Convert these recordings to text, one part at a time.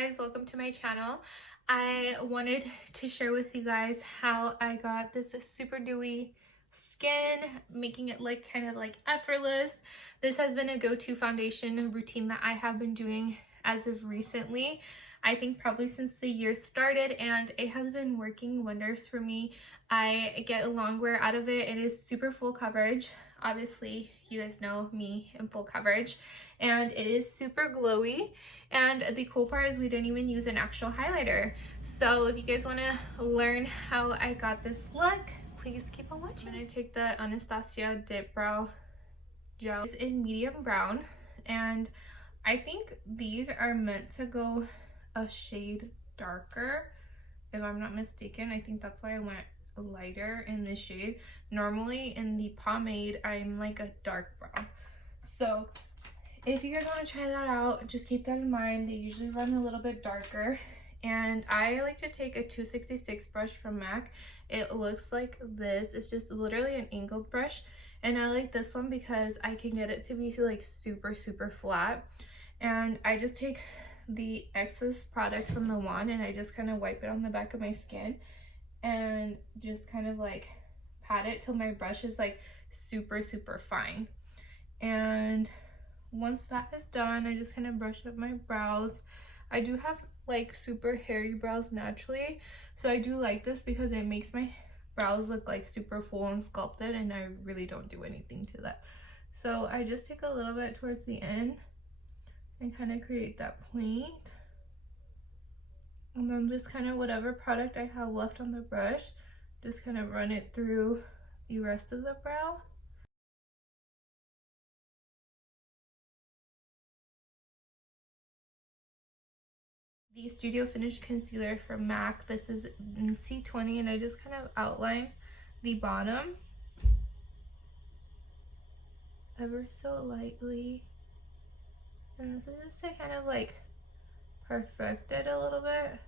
guys, welcome to my channel. I wanted to share with you guys how I got this super dewy skin, making it look kind of like effortless. This has been a go-to foundation routine that I have been doing as of recently. I think probably since the year started, and it has been working wonders for me. I get a long wear out of it. It is super full coverage. Obviously, you guys know me in full coverage, and it is super glowy. And the cool part is we didn't even use an actual highlighter. So if you guys want to learn how I got this look, please keep on watching. I'm going to take the Anastasia Dipbrow gel. It's in medium brown, and I think these are meant to go a shade darker, if I'm not mistaken. I think that's why I went lighter in this shade. Normally in the pomade I'm like a dark brown, so if you guys want to try that out, just keep that in mind. They usually run a little bit darker, and I like to take a 266 brush from MAC. It looks like this. It's just literally an angled brush, and I like this one because I can get it to be like super flat. And I just take the excess product from the wand and I just kind of wipe it on the back of my skin and just kind of like pat it till my brush is like super fine. And once that is done, I just kind of brush up my brows. I do have like super hairy brows naturally, so I do like this because it makes my brows look like super full and sculpted, and I really don't do anything to that. So I just take a little bit towards the end and kind of create that point, and then just kind of whatever product I have left on the brush, just kind of run it through the rest of the brow. The Studio Finish Concealer from MAC, this is in C20, and I just kind of outline the bottom ever so lightly. And this is just to kind of like perfect it a little bit,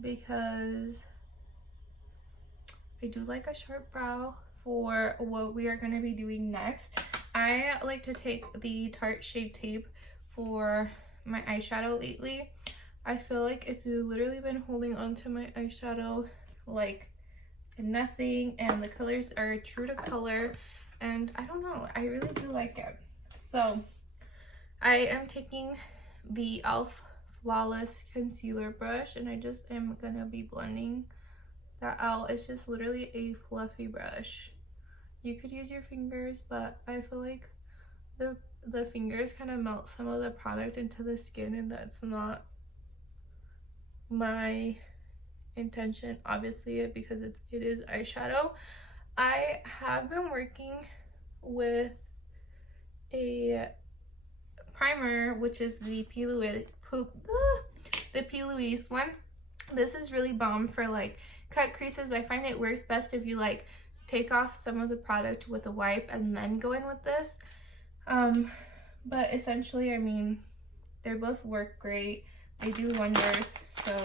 because I do like a sharp brow for what we are going to be doing next. I like to take the Tarte Shape Tape for my eyeshadow lately. I feel like it's literally been holding on to my eyeshadow like nothing, and the colors are true to color, and I don't know, I really do like it. So I am taking the e.l.f. Flawless Concealer brush, and I just am gonna be blending that out. It's just literally a fluffy brush. You could use your fingers, but I feel like the fingers kind of melt some of the product into the skin, and that's not my intention, obviously, because it is eyeshadow. I have been working with a primer, which is the P. Louise one. This is really bomb for like cut creases. I find it works best if you like take off some of the product with a wipe and then go in with this. But essentially, I mean, they both work great. They do wonders. So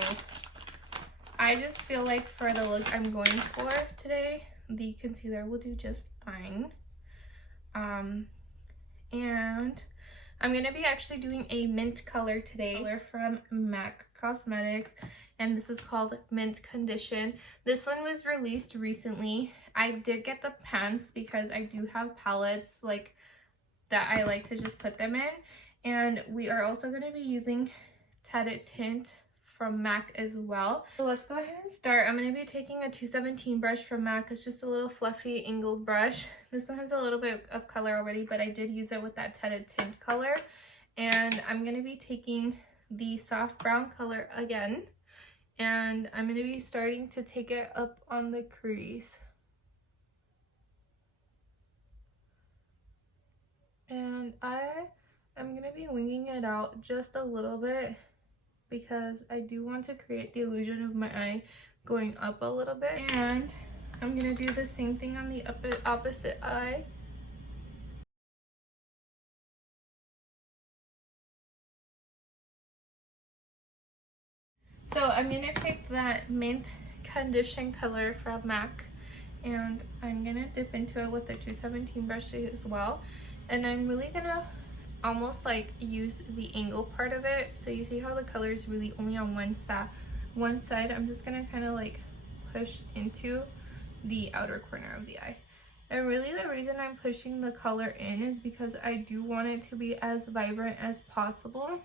I just feel like for the look I'm going for today, the concealer will do just fine. And I'm going to be actually doing a mint color today, color from MAC Cosmetics, and this is called Mint Condition. This one was released recently. I did get the pants because I do have palettes like that I like to just put them in, and we are also going to be using Tete-a-tint from MAC as well. So let's go ahead and start. I'm going to be taking a 217 brush from MAC. It's just a little fluffy angled brush. This one has a little bit of color already, but I did use it with that Tete-a-tint color. And I'm going to be taking the soft brown color again, and I'm going to be starting to take it up on the crease. And I am going to be winging it out just a little bit, because I do want to create the illusion of my eye going up a little bit. And I'm going to do the same thing on the opposite eye. So I'm going to take that Mint Condition color from MAC, and I'm going to dip into it with the 217 brush as well. And I'm really going to almost like use the angle part of it. So you see how the color is really only on one side. I'm just gonna kind of like push into the outer corner of the eye. And really the reason I'm pushing the color in is because I do want it to be as vibrant as possible.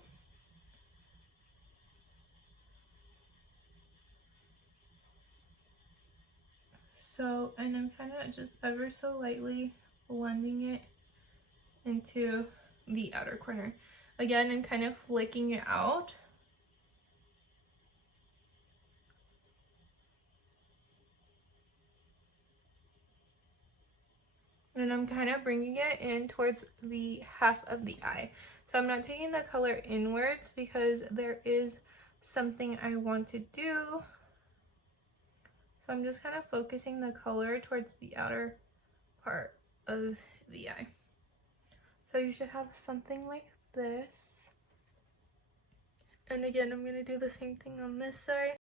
So, and I'm kind of just ever so lightly blending it into the outer corner. Again, I'm kind of flicking it out. And I'm kind of bringing it in towards the half of the eye. So I'm not taking the color inwards because there is something I want to do. So I'm just kind of focusing the color towards the outer part of the eye. So you should have something like this. And again, I'm going to do the same thing on this side.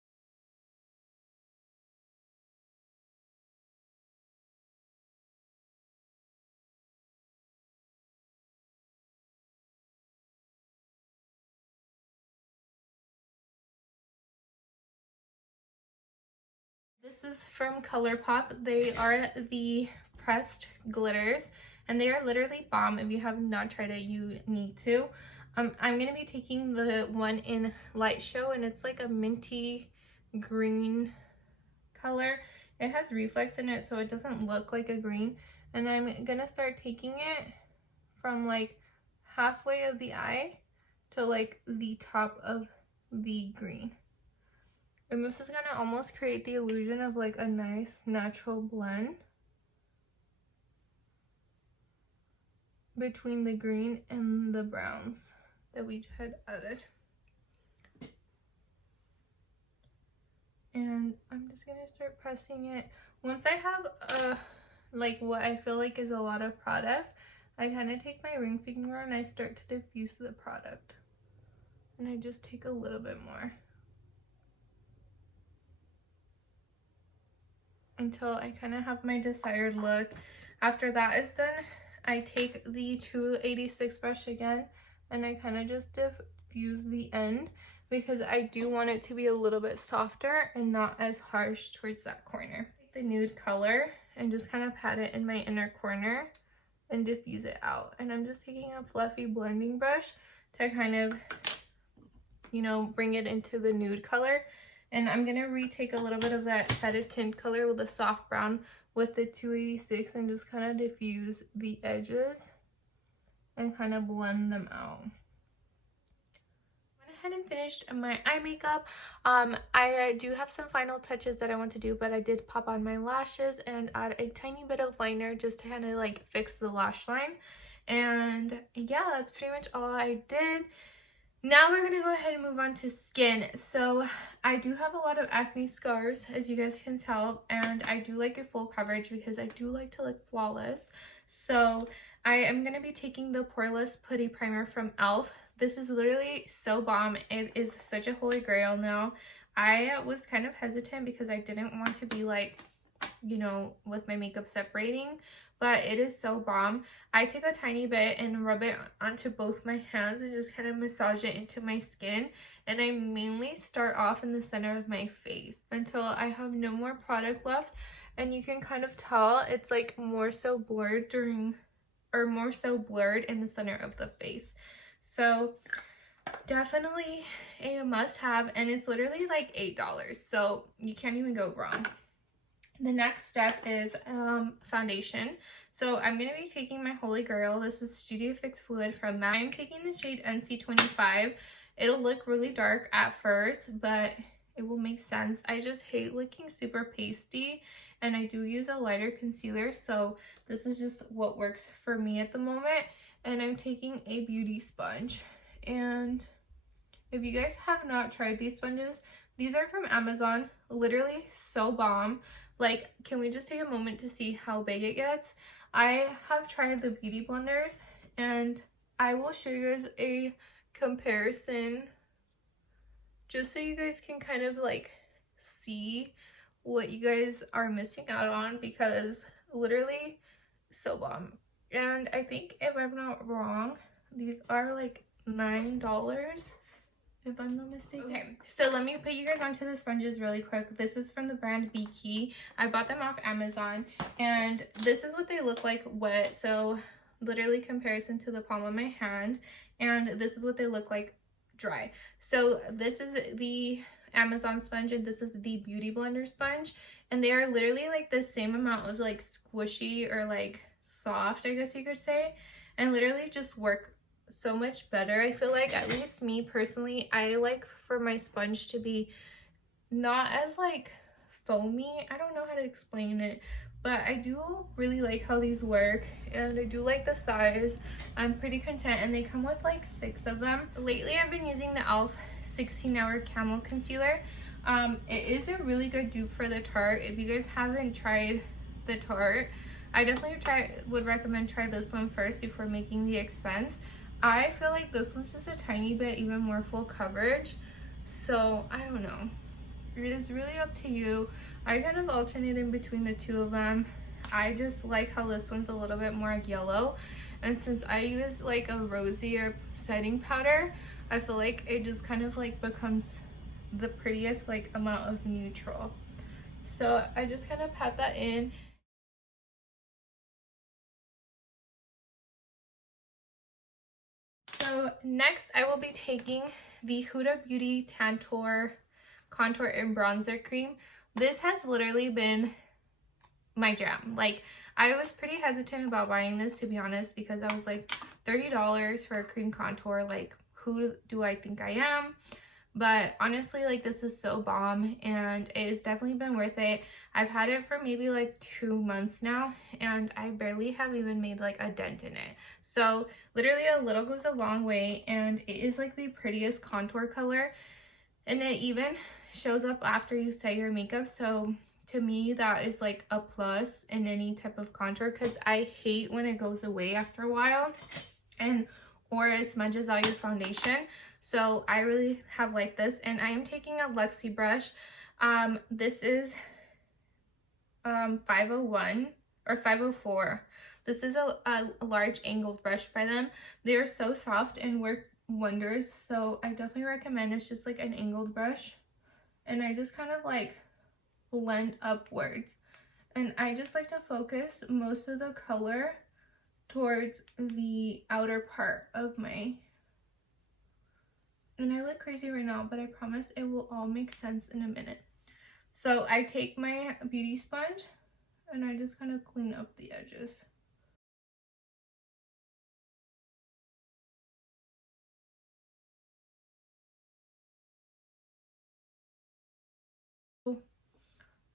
This is from Colourpop. They are the pressed glitters, and they are literally bomb. If you have not tried it, you need to. I'm going to be taking the one in Light Show, and it's like a minty green color. It has reflex in it, so it doesn't look like a green. And I'm going to start taking it from like halfway of the eye to like the top of the green. And this is going to almost create the illusion of like a nice natural blend between the green and the browns that we had added. And I'm just going to start pressing it. Once I have like what I feel like is a lot of product, I kind of take my ring finger and I start to diffuse the product. And I just take a little bit more until I kind of have my desired look. After that is done, I take the 286 brush again and I kind of just diffuse the end because I do want it to be a little bit softer and not as harsh towards that corner. Take the nude color and just kind of pat it in my inner corner and diffuse it out. And I'm just taking a fluffy blending brush to kind of, you know, bring it into the nude color. And I'm going to retake a little bit of that Tete-a-tint color with a soft brown with the 286 and just kind of diffuse the edges and kind of blend them out. Went ahead and finished my eye makeup. I do have some final touches that I want to do, but I did pop on my lashes and add a tiny bit of liner just to kind of like fix the lash line. And yeah, that's pretty much all I did. Now we're going to go ahead and move on to skin. So I do have a lot of acne scars, as you guys can tell, and I do like a full coverage because I do like to look flawless. So I am going to be taking the Poreless Putty Primer from e.l.f. This is literally so bomb. It is such a holy grail now. I was kind of hesitant because I didn't want to be like, you know, with my makeup separating, but it is so bomb. I take a tiny bit and rub it onto both my hands and just kind of massage it into my skin, and I mainly start off in the center of my face until I have no more product left. And you can kind of tell it's like more so blurred in the center of the face. So definitely a must have, and it's literally like $8, so you can't even go wrong. The next step is foundation. So I'm going to be taking my holy grail. This is Studio Fix Fluid from MAC. I'm taking the shade NC25. It'll look really dark at first, but it will make sense. I just hate looking super pasty, and I do use a lighter concealer, so this is just what works for me at the moment. And I'm taking a beauty sponge. And if you guys have not tried these sponges, these are from Amazon. Literally so bomb. Like, can we just take a moment to see how big it gets? I have tried the beauty blenders, and I will show you guys a comparison just so you guys can kind of like see what you guys are missing out on, because literally so bomb. And I think, if I'm not wrong, These are like $9 if I'm not mistaken. Okay, so let me put you guys onto the sponges really quick. This is from the brand Key. I bought them off Amazon, and this is what they look like wet. So literally comparison to the palm of my hand, and this is what they look like dry. So this is the Amazon sponge, and this is the Beauty Blender sponge, and they are literally like the same amount of like squishy or like soft, I guess you could say, and literally just work so much better. I feel like, at least me personally, I like for my sponge to be not as like foamy. I don't know how to explain it, but I do really like how these work, and I do like the size. I'm pretty content, and they come with like 6 of them. Lately I've been using the e.l.f. 16-hour Camo Concealer. It is a really good dupe for the Tarte. If you guys haven't tried the Tarte, I definitely would recommend try this one first before making the expense. I feel like this one's just a tiny bit even more full coverage, so I don't know. It is really up to you. I kind of alternate in between the two of them. I just like how this one's a little bit more yellow, and since I use like a rosier setting powder, I feel like it just kind of like becomes the prettiest like amount of neutral. So I just kind of pat that in. So next I will be taking the Huda Beauty Tantour Contour and Bronzer Cream. This has literally been my jam. Like, I was pretty hesitant about buying this, to be honest, because I was like, $30 for a cream contour, like, who do I think I am? But honestly, like, this is so bomb, and it's definitely been worth it. I've had it for maybe like 2 months now, and I barely have even made like a dent in it. So literally a little goes a long way, and it is like the prettiest contour color, and it even shows up after you set your makeup. So to me, that is like a plus in any type of contour, because I hate when it goes away after a while and or it smudges out your foundation. So I really have liked this, and I am taking a Luxie brush. This is 501 or 504. This is a large angled brush by them. They are so soft and work wonders, so I definitely recommend. It's just like an angled brush, and I just kind of like blend upwards, and I just like to focus most of the color towards the outer part of my, and I look crazy right now, but I promise it will all make sense in a minute. So I take my beauty sponge and I just kind of clean up the edges.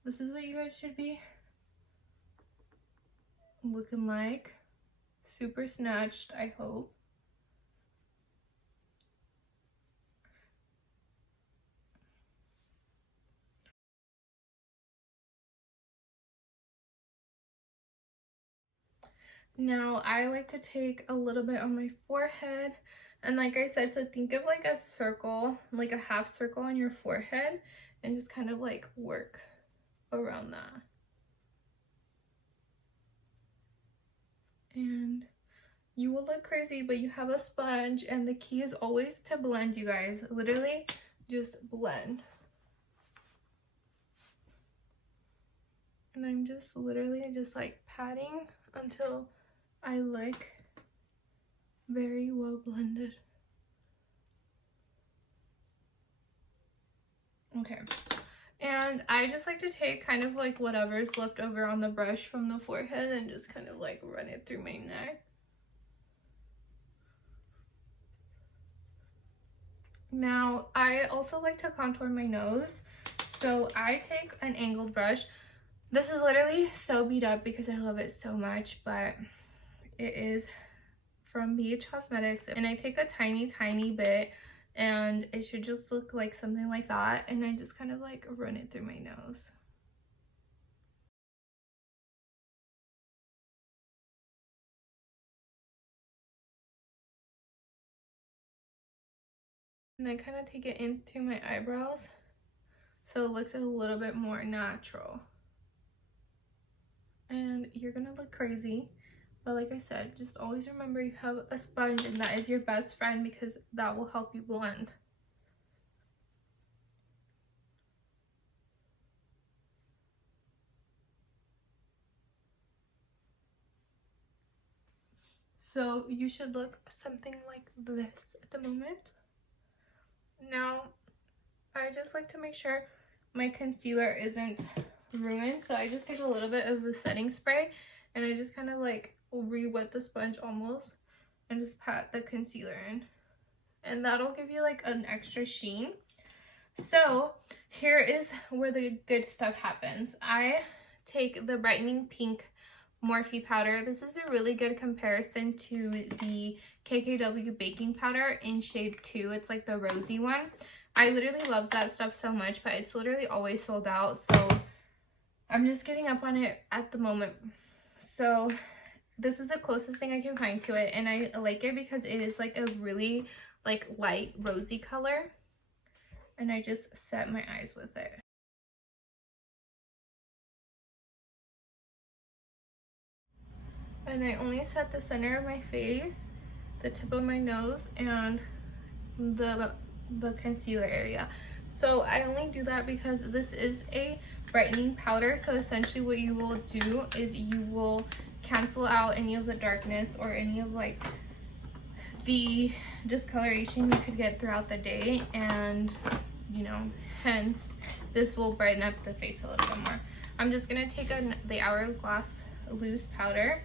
This is what you guys should be looking like. Super snatched, I hope. Now I like to take a little bit on my forehead, and like I said, so think of like a circle, like a half circle on your forehead, and just kind of like work around that. And you will look crazy, but you have a sponge, and the key is always to blend, you guys. Literally just blend. And I'm just literally just like patting until I look very well blended. Okay, and I just like to take kind of like whatever's left over on the brush from the forehead and just kind of like run it through my neck. Now I also like to contour my nose, so I take an angled brush. This is literally so beat up because I love it so much, but it is from BH Cosmetics, and I take a tiny bit, and it should just look like something like that, and I just kind of like run it through my nose. And I kind of take it into my eyebrows so it looks a little bit more natural. And you're gonna look crazy, But like I said, just always remember you have a sponge and that is your best friend because that will help you blend. So you should look something like this at the moment. Now, I just like to make sure my concealer isn't ruined, so I just take a little bit of the setting spray and I just kind of like re-wet the sponge almost and just pat the concealer in, and that'll give you like an extra sheen. So here is where the good stuff happens. I take the brightening pink Morphe powder. This is a really good comparison to the KKW baking powder in shade 2. It's like the rosy one. I literally love that stuff so much, but it's literally always sold out, so I'm just giving up on it at the moment. So this is the closest thing I can find to it, and I like it because it is like a really like light rosy color, and I just set my eyes with it. And I only set the center of my face, the tip of my nose, and the concealer area. So I only do that because this is a brightening powder, so essentially what you will do is you will cancel out any of the darkness or any of like the discoloration you could get throughout the day, and you know, hence this will brighten up the face a little bit more. I'm just gonna take the Hourglass loose powder,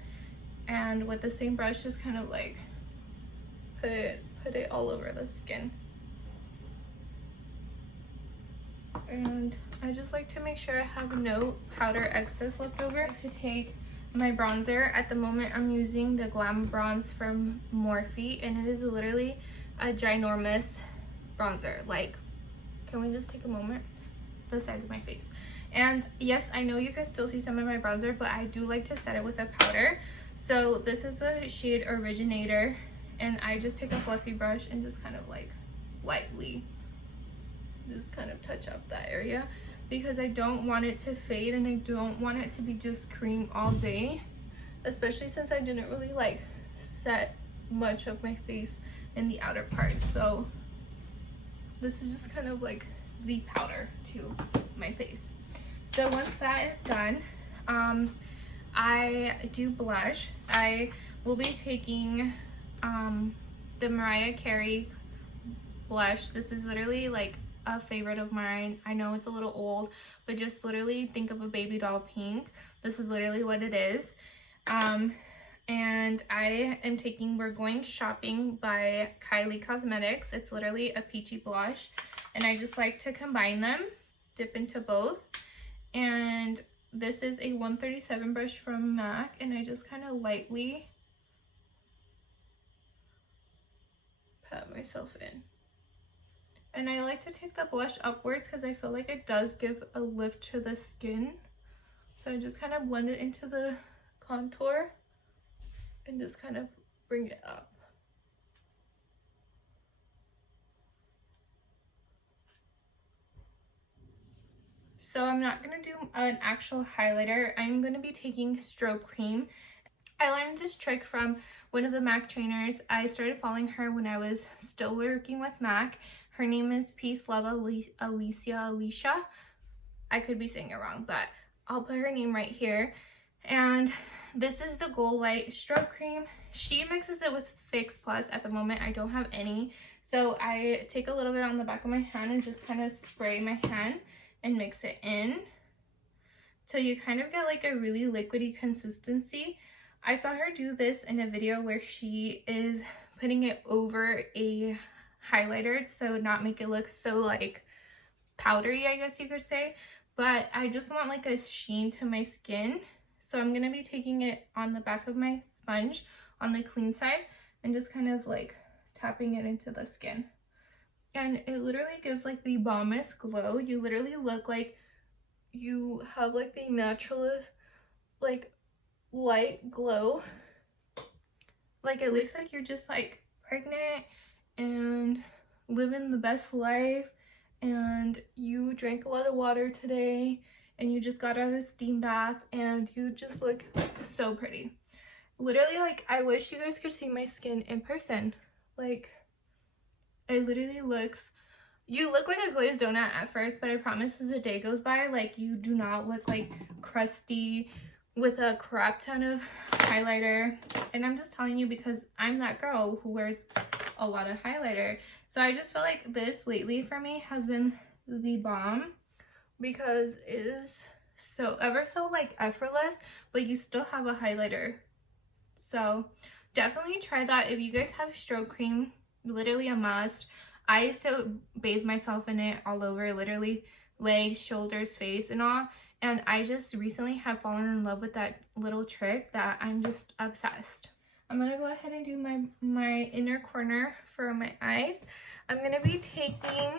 and with the same brush just kind of like put it all over the skin. And I just like to make sure I have no powder excess left over. To take my bronzer, at the moment I'm using the Glam Bronze from Morphe, and it is literally a ginormous bronzer. Like, can we just take a moment? The size of my face. And yes, I know you can still see some of my bronzer, but I do like to set it with a powder. So this is a shade Originator, and I just take a fluffy brush and just kind of like lightly just kind of touch up that area, because I don't want it to fade and I don't want it to be just cream all day, especially since I didn't really like set much of my face in the outer part. So this is just kind of like the powder to my face. So once that is done, I do blush. I will be taking the Mariah Carey blush. This is literally like a favorite of mine. I know it's a little old, but just literally think of a baby doll pink. This is literally what it is. And I am taking We're Going Shopping by Kylie Cosmetics. It's literally a peachy blush, and I just like to combine them, dip into both. And this is a 137 brush from MAC, and I just kind of lightly pat myself in. And I like to take the blush upwards because I feel like it does give a lift to the skin. So I just kind of blend it into the contour and just kind of bring it up. So I'm not going to do an actual highlighter. I'm going to be taking strobe cream. I learned this trick from one of the MAC trainers. I started following her when I was still working with MAC. Her name is Peace Love Alicia. I could be saying it wrong, but I'll put her name right here. And this is the Gold Light Strobe Cream. She mixes it with Fix Plus. At the moment, I don't have any. So I take a little bit on the back of my hand and just kind of spray my hand and mix it in till you kind of get like a really liquidy consistency. I saw her do this in a video where she is putting it over a highlighter, so not make it look so like powdery, I guess you could say. But I just want like a sheen to my skin, so I'm gonna be taking it on the back of my sponge on the clean side and just kind of like tapping it into the skin. And it literally gives like the bombest glow. You literally look like you have like the naturalist like light glow. Like it looks like you're just like pregnant and living the best life, and you drank a lot of water today and you just got out of a steam bath and you just look so pretty. Literally, like, I wish you guys could see my skin in person. Like, it literally looks, you look like a glazed donut at first, but I promise as the day goes by, like, you do not look like crusty with a crap ton of highlighter. And I'm just telling you because I'm that girl who wears a lot of highlighter. So I just feel like this lately for me has been the bomb, because it is so ever so like effortless, but you still have a highlighter. So definitely try that. If you guys have stroke cream, literally a must. I used to bathe myself in it all over, literally legs, shoulders, face, and all. And I just recently have fallen in love with that little trick that I'm just obsessed. I'm gonna go ahead and do my inner corner for my eyes. I'm gonna be taking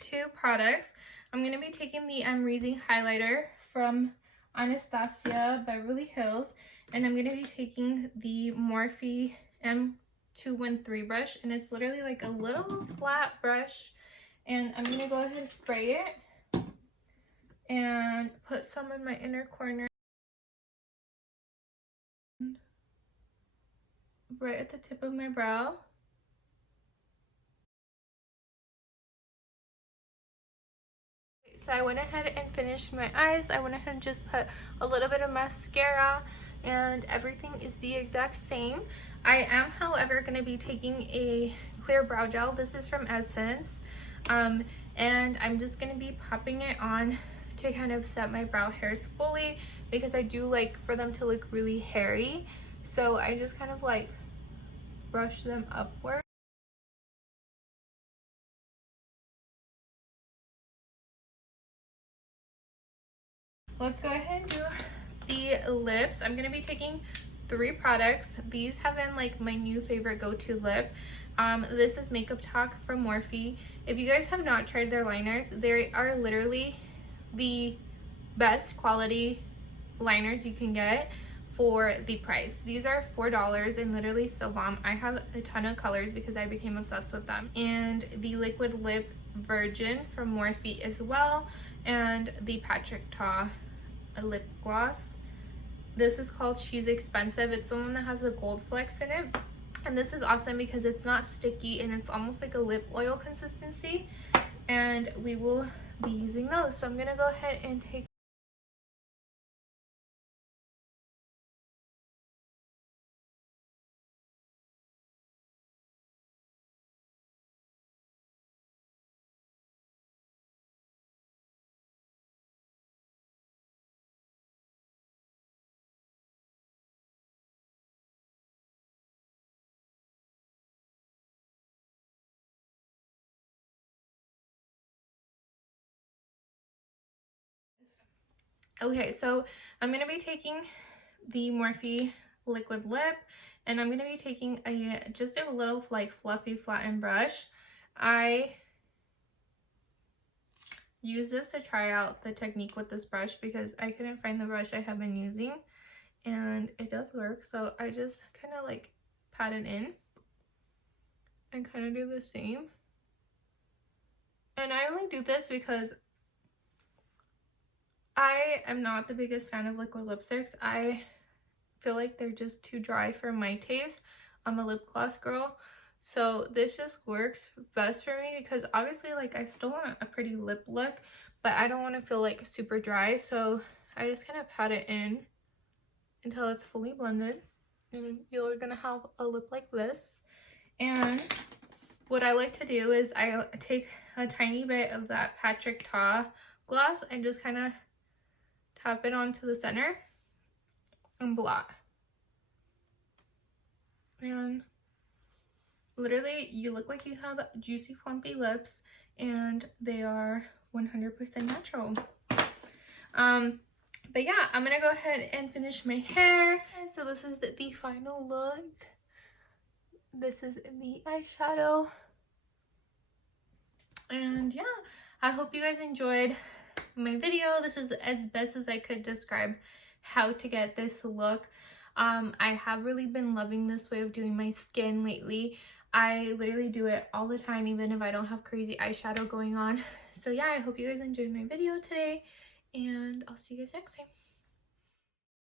two products. I'm gonna be taking the I'm Raising highlighter from Anastasia Beverly Hills, and I'm gonna be taking the Morphe M213 brush, and it's literally like a little flat brush, and I'm gonna go ahead and spray it and put some in my inner corner right at the tip of my brow. So I went ahead and finished my eyes. I went ahead and just put a little bit of mascara, and everything is the exact same. I am, however, going to be taking a clear brow gel. This is from YESSSS. And I'm just going to be popping it on to kind of set my brow hairs fully, because I do like for them to look really hairy. So I just kind of like brush them upward. Let's go ahead and do the lips. I'm going to be taking 3 products. These have been like my new favorite go-to lip. This is Makeup Talk from Morphe. If you guys have not tried their liners, they are literally the best quality liners you can get for the price. These are $4 and literally so bomb. I have a ton of colors because I became obsessed with them. And the Liquid Lip Virgin from Morphe as well, and the Patrick Ta lip gloss. This is called She's Expensive. It's the one that has the gold flecks in it, and this is awesome because it's not sticky and it's almost like a lip oil consistency, and we will be using those. So I'm gonna go ahead and take okay, so I'm gonna be taking the Morphe liquid lip, and I'm gonna be taking just a little like fluffy flattened brush. I use this to try out the technique with this brush because I couldn't find the brush I have been using, and it does work. So I just kind of like pat it in and kind of do the same. And I only do this because I am not the biggest fan of liquid lipsticks. I feel like they're just too dry for my taste. I'm a lip gloss girl, so this just works best for me because obviously like I still want a pretty lip look, but I don't want to feel like super dry. So I just kind of pat it in until it's fully blended, and you're gonna have a lip like this. And what I like to do is I take a tiny bit of that Patrick Ta gloss and just kind of tap it onto the center and blot. And literally you look like you have juicy plumpy lips, and they are 100% natural. But yeah, I'm gonna go ahead and finish my hair. So this is the final look. This is the eyeshadow, and yeah, I hope you guys enjoyed my video. This is as best as I could describe how to get this look. I have really been loving this way of doing my skin lately. I literally do it all the time, even if I don't have crazy eyeshadow going on. So yeah, I hope you guys enjoyed my video today, and I'll see you guys next time.